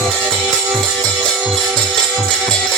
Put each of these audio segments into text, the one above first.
フフフフ。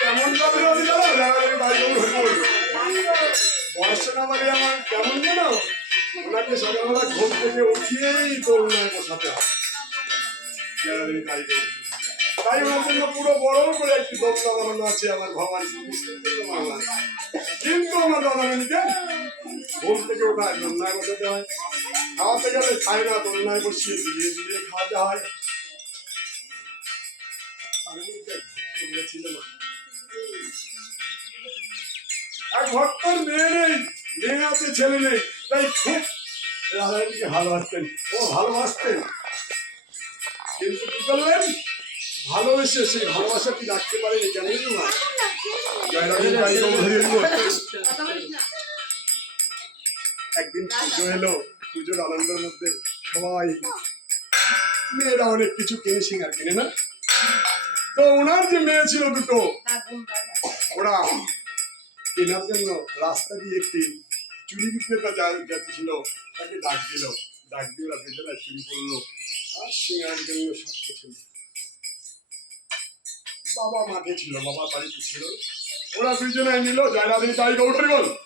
কেমন যাবে আমি জানো আমার কেমন জানো ওনাকে সকালবেলা ঘুম থেকে উঠিয়েই বসাতে ওনার জন্য পুরো বড় করে একটি দোলনা বানানো আছে আমার থেকে ওঠায় দোলনায় বসাতে হয় খাওয়াতে গেলে খায় না দোলনায় বসিয়ে দিয়ে দিয়ে খাওয়াতে হয় ছিল না এক ভক্তর মেয়ে নেই মেয়ে আছে ছেলে নেই। তাই খুব রাধারানীকে ভালোবাসতেন ও ভালোবাসতেন কিন্তু কি করলেন? ভালোবেসে সেই ভালোবাসা কি রাখতে পারেনি জানেন না। একদিন পুজো এলো পুজোর আনন্দের মধ্যে সবাই মেয়েরা অনেক কিছু কিনে সিঙ্গার কিনে না? তো ওনার যে মেয়ে ছিল দুটো ওরা কেনার জন্য রাস্তা দিয়ে একটি চুরি বিক্রেতা যা- যাচ্ছিল তাকে ডাক দিল। ডাক ওরা ভেতরে চুরি করল। আর সিঙ্গার জন্য শক্ত ছিল বাবা মাঠে ছিল, বাবা বাড়িতে ছিল। ওরা দুজনে নিল জয়রাধী তাই গৌঠরি বল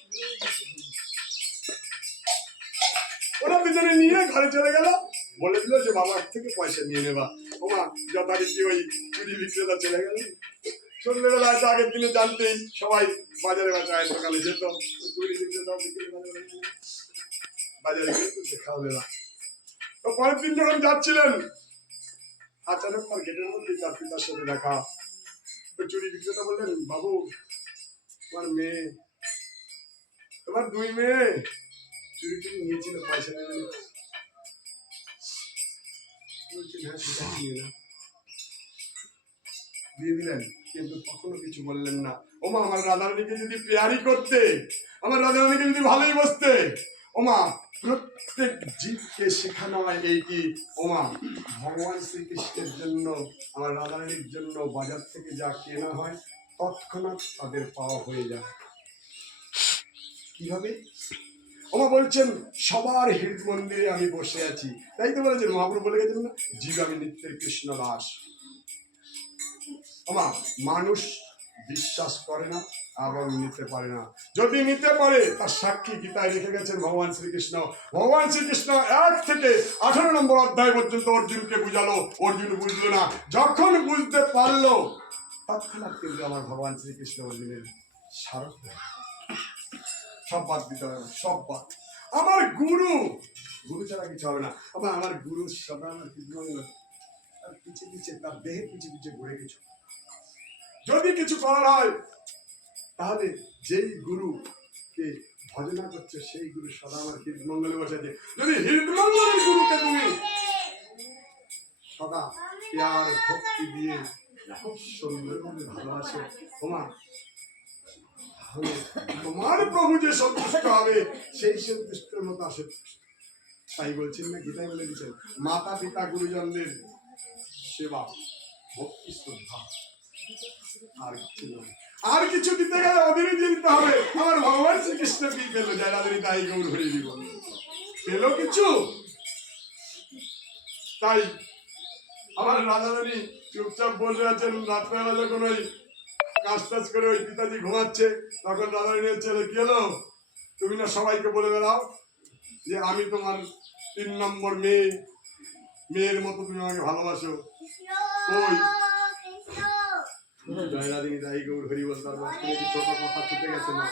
ওরা দুজনে নিয়ে ঘরে চলে গেল। বলে দিল যে, বাবার থেকে পয়সা নিয়ে নেবা। ওমা, যথারীতি ওই চুরি বিক্রেতা চলে গেল। সন্ধ্যেবেলা হয়তো আগের দিনে জানতেই সবাই বাজারে বা চায়ের দোকানে যেত। ওই চুরি বিক্রেতা বিক্রি বাজারে তো দেখা হবে না। তো পরের দিন যখন যাচ্ছিলেন, আচানক তার গেটের মধ্যে তার পিতার সাথে দেখা। ওই চুরি বিক্রেতা বললেন, বাবু, তোমার মেয়ে, তোমার দুই মেয়ে, চুরি টুরি নিয়েছিল, পয়সা নেবে হ্যাঁ সেটা নিয়ে না দিয়ে দিলেন, কিন্তু কখনো কিছু বললেন না। ওমা, আমার রাধারানীকে যদি পেয়ারি করতে, আমার রাধারানীকে যদি ভালোই বসতে, ওমা, প্রত্যেক জীবকে শেখানো হয় ওমা, ভগবান শ্রীকৃষ্ণের জন্য, আমার রাধারানীর জন্য বাজার থেকে যা কেনা হয়, তৎক্ষণাৎ তাদের পাওয়া হয়ে যায়। কীভাবে? ওমা বলছেন, সবার হৃদ মন্দিরে আমি বসে আছি। তাই তো বলেছেন, মহাপ্রভু বলে গেছেন না জীব আমি নিত্যের কৃষ্ণ দাস ওমা মানুষ বিশ্বাস করে না এবং নিতে পারে না। যদি নিতে পারে, তার সাক্ষী গীতায় লিখে গেছেন ভগবান শ্রীকৃষ্ণ। ভগবান শ্রীকৃষ্ণ এক থেকে আঠারো নম্বর অধ্যায় পর্যন্ত অর্জুনকে বুঝালো। অর্জুন বুঝলো না। যখন বুঝতে পারল, তৎক্ষণাৎ কিন্তু আমার ভগবান শ্রীকৃষ্ণ অর্জুনের স্মারক সব বাদ দিতে হবে, সব বাদ। আমার গুরু গুরু ছাড়া কিছু হবে না। আমার আমার গুরু সদা আমার কৃষ্ণমঙ্গল তার দেহে পিছে পিছে ঘুরে কিছু যদি কিছু করার হয়, তাহলে যেই গুরুকে ভজনা করছে, সেই গুরু সদা আমার হৃদমঙ্গলে বসেছে যদি হৃদমঙ্গলের গুরুকে তুমি সদা প্যার ভক্তি দিয়ে খুব সুন্দরভাবে ভালোবাসো, তোমার তোমার প্রভু যে সন্তুষ্ট হবে, সেই সন্তুষ্টের মতো আসে। তাই বলছেন না, গীতায় বলে দিচ্ছেন মাতা পিতা গুরুজনদের সেবা, ভক্তি, শ্রদ্ধা। আর কিছু দিতে গেলে ওদেরই দিতে হবে। আমার ভগবান শ্রীকৃষ্ণ কি পেল যায় রাধুরি তাই গৌর হয়ে দিব পেল কিছু? তাই আমার রাধারানী চুপচাপ বসে আছেন রাত্রেবেলা যখন ওই কাজ টাজ করে ওই পিতাজি ঘুমাচ্ছে। তখন রাধারানীর ছেলে, কি হলো? তুমি না সবাইকে বলে বেড়াও যে আমি তোমার তিন নম্বর মেয়ে। মেয়ের মতো তুমি আমাকে ভালোবাসো। কই? জয় রাধিনী গৌর হরি বল তার মাঝখানে কি ছোট কথা ছুটে গেছে না।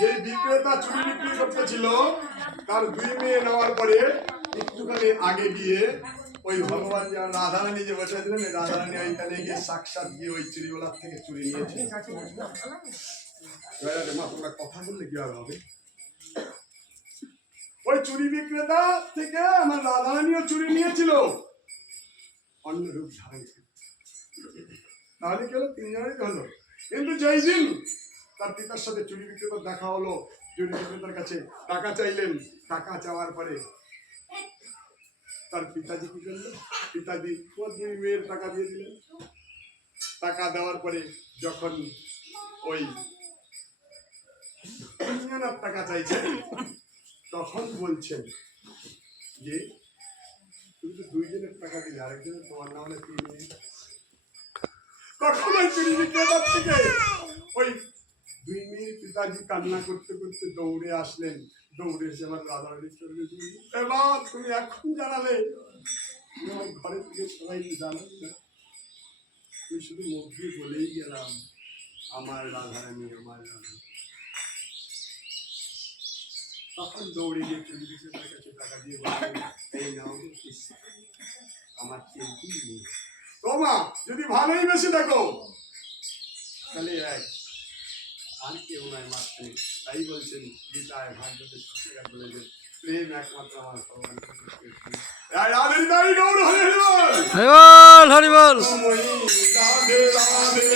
যে বিক্রেতা চুরি বিক্রি করতেছিল তার দুই মেয়ে নেওয়ার পরে একটুখানি আগে গিয়ে ওই ভগবান যে রাধারানী যে বসে আছিলেন ওই রাধারানী ওইখানে গিয়ে সাক্ষাৎ গিয়ে ওই চুরিওয়ালার থেকে চুরি নিয়েছে মা তোমরা কথা বললে কীভাবে হবে? ওই চুরি বিক্রেতা থেকে আমার রাধারানীও চুরি নিয়েছিল। অন্য রূপ ধারণ। তাহলে কি হলো? তিনজনেরই হলো। কিন্তু দিন তার পিতার সাথে চুরি বিক্রেতার দেখা হলো চুরি বিক্রেতার কাছে টাকা চাইলেন, টাকা চাওয়ার পরে তার পিতাজি কি করল? পিতাজি দুই মেয়ের টাকা দিয়ে দিলেন। টাকা দেওয়ার পরে যখন ওই তিনজনের টাকা চাইছেন, তখন বলছেন যে তুমি তো দুইজনের টাকা দিলে তোমার নাম হলে তিন মিনিট দুই মেয়ে পিতাজি কান্না করতে করতে দৌড়ে আসলেন। দৌড়ে এসে আমার এবার তুমি এখন জানালে। আমার ঘরে থেকে সবাইকে জানালে না তুমি বলেই গেলাম, আমার রাধারানী, আমার রাধা তখন দৌড়ে গিয়ে চুরি কাছে টাকা দিয়ে এই নাও। আমার তোমা যদি ভালোই বেশি দেখো। তাহলে আর কেউ নয় মাত্র। তাই বলছেন গীতায় ভাগবতে শিক্ষিকা বলেছেন একমাত্র আমার ভগবান হরিবল হরিবল রাধে।